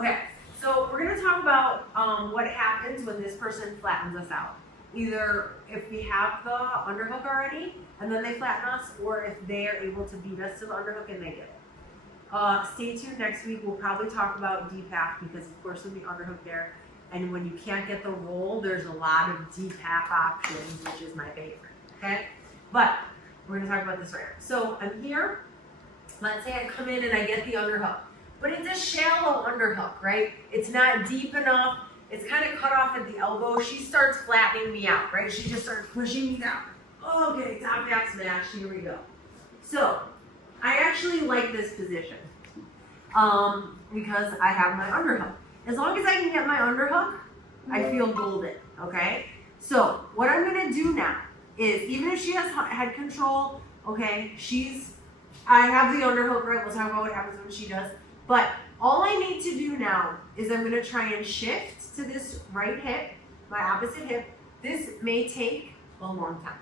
Okay, so we're gonna talk about what happens when this person flattens us out. Either if we have the underhook already and then they flatten us, or if they are able to beat us to the underhook and they get it. Stay tuned next week. We'll probably talk about deep half because of course there'll be underhook there. And when you can't get the roll, there's a lot of deep half options, which is my favorite, okay? But we're gonna talk about this right now. So I'm here, let's say I come in and I get the underhook, but it's a shallow underhook, right? It's not deep enough. It's kind of cut off at the elbow. She starts flattening me out, right? She just starts pushing me down. Okay, top back smash, here we go. So, I actually like this position because I have my underhook. As long as I can get my underhook, I feel golden, okay? So, what I'm gonna do now is, even if she has head control, okay, I have the underhook, right? We'll talk about what happens when she does. But all I need to do now is I'm gonna try and shift to this right hip, my opposite hip. This may take a long time.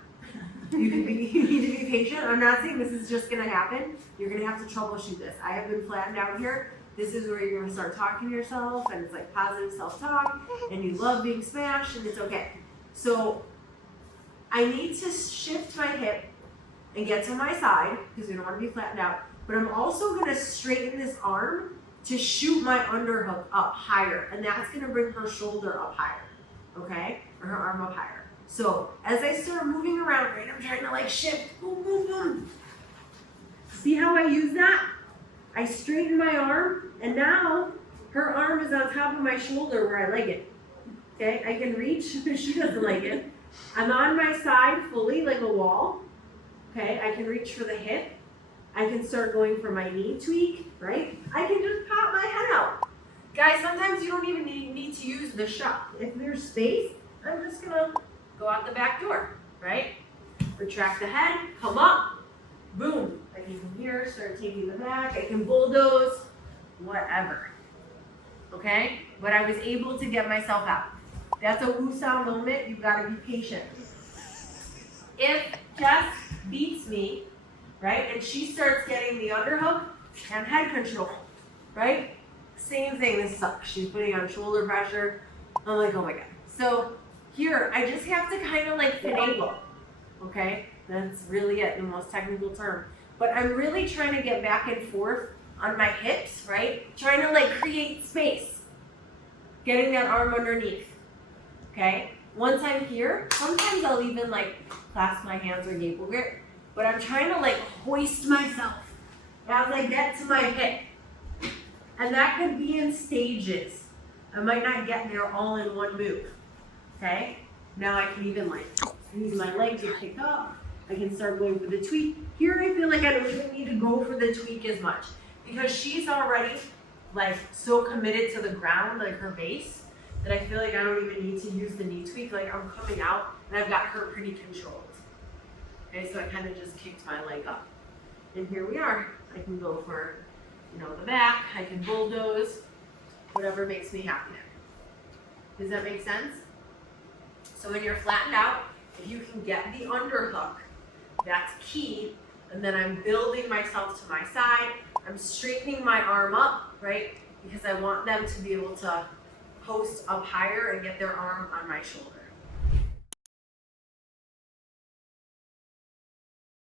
You need to be patient. I'm not saying this is just gonna happen. You're gonna have to troubleshoot this. I have been flattened out here. This is where you're gonna start talking to yourself, and it's like positive self-talk, and you love being smashed, and it's okay. So I need to shift my hip and get to my side, because we don't wanna be flattened out, but I'm also gonna straighten this arm to shoot my underhook up higher, and that's gonna bring her shoulder up higher, okay? Or her arm up higher. So as I start moving around, right, I'm trying to like shift, boom, boom, boom. See how I use that? I straighten my arm, and now her arm is on top of my shoulder where I like it. Okay, I can reach, she doesn't like it. I'm on my side fully like a wall. Okay, I can reach for the hip. I can start going for my knee tweak, right? I can just pop my head out. Guys, sometimes you don't even need to use the shove. If there's space, I'm just gonna go out the back door, right? Retract the head, come up, boom. I can come here, start taking the back. I can bulldoze, whatever, okay? But I was able to get myself out. That's a woo-sound moment. You've got to be patient. If Jess beats me, right, and she starts getting the underhook and head control, right? Same thing, this sucks. She's putting on shoulder pressure. I'm like, oh my God. So here, I just have to kind of like finagle, okay? That's really it, the most technical term. But I'm really trying to get back and forth on my hips, right? Trying to like create space. Getting that arm underneath, okay? Once I'm here, sometimes I'll even like clasp my hands or gable grip, but I'm trying to like hoist myself as I get to my hip. And that could be in stages. I might not get there all in one move, okay? Now I can even like use my leg to pick up. I can start going for the tweak. Here I feel like I don't even need to go for the tweak as much because she's already like so committed to the ground, like her base, that I feel like I don't even need to use the knee tweak. Like I'm coming out and I've got her pretty controlled. Okay, so I kind of just kicked my leg up. And here we are. I can go for, the back. I can bulldoze, whatever makes me happy. Does that make sense? So when you're flattened out, if you can get the underhook, that's key. And then I'm building myself to my side. I'm straightening my arm up, right? Because I want them to be able to post up higher and get their arm on my shoulder.